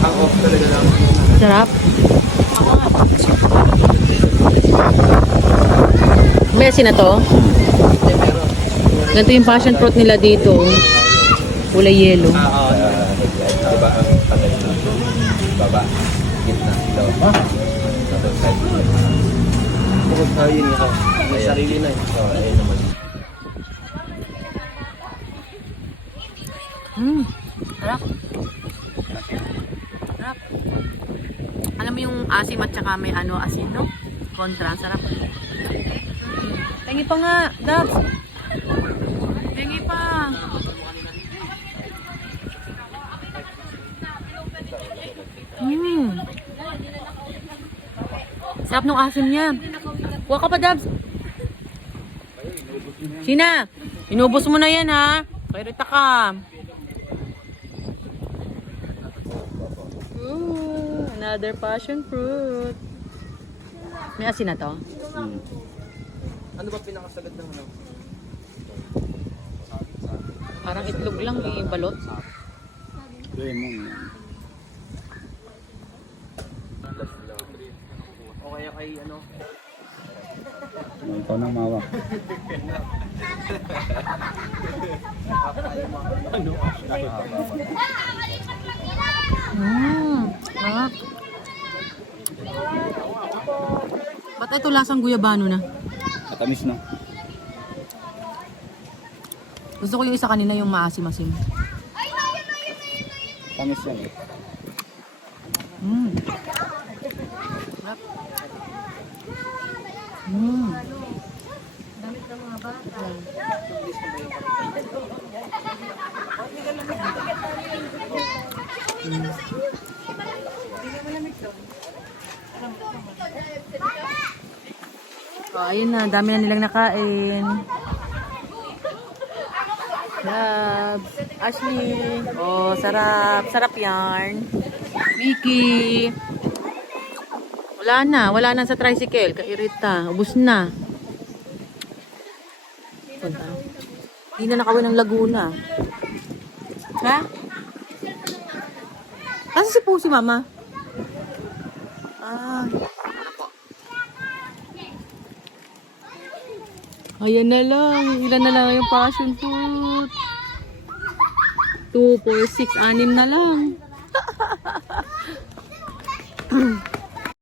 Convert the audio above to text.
Ang off talaga lang. Sarap. May asin na to. Hindi, meron. Ganito yung passion fruit nila dito. Kulay yellow. Diba ang patay na? Baba. Gitna. Baba. Bukod sa yun ito. May sarili na eh. Oo, ayun naman. Sarap. Sarap. Alam mo yung asim at saka may ano asin, no? Kontra, sarap. Tingi pa nga, Dabs. Tingi pa. Sarap nung asim niya. Kuha ka pa, Dabs. Sina, inubos mo na yan, ha? Pairita ka. Ooh, another passion fruit. May asin na to? Ano ba pinakasagad ng ano? Parang itlog lang, may balot. Lemon. O kaya kay ano? Ikaw nang mawak. Sarap. Ba't ito lasang guyabano na? Matamis na. Gusto ko yung isa kanina yung maasim-asim. Tamis yan eh. Sarap. Oh, ayun na, dami na nilang nakain. Labs, Ashley. Oh, sarap. Sarap yarn. Mickey. Wala na sa tricycle. Kairita. Ubus na. Punta. Hindi na nakawin ng Laguna. Ha? Kasi si Pusi, Mama? Ah. Ayan na lang. Ilan na lang yung passion fruit? 2, 4, 6, 6 na lang.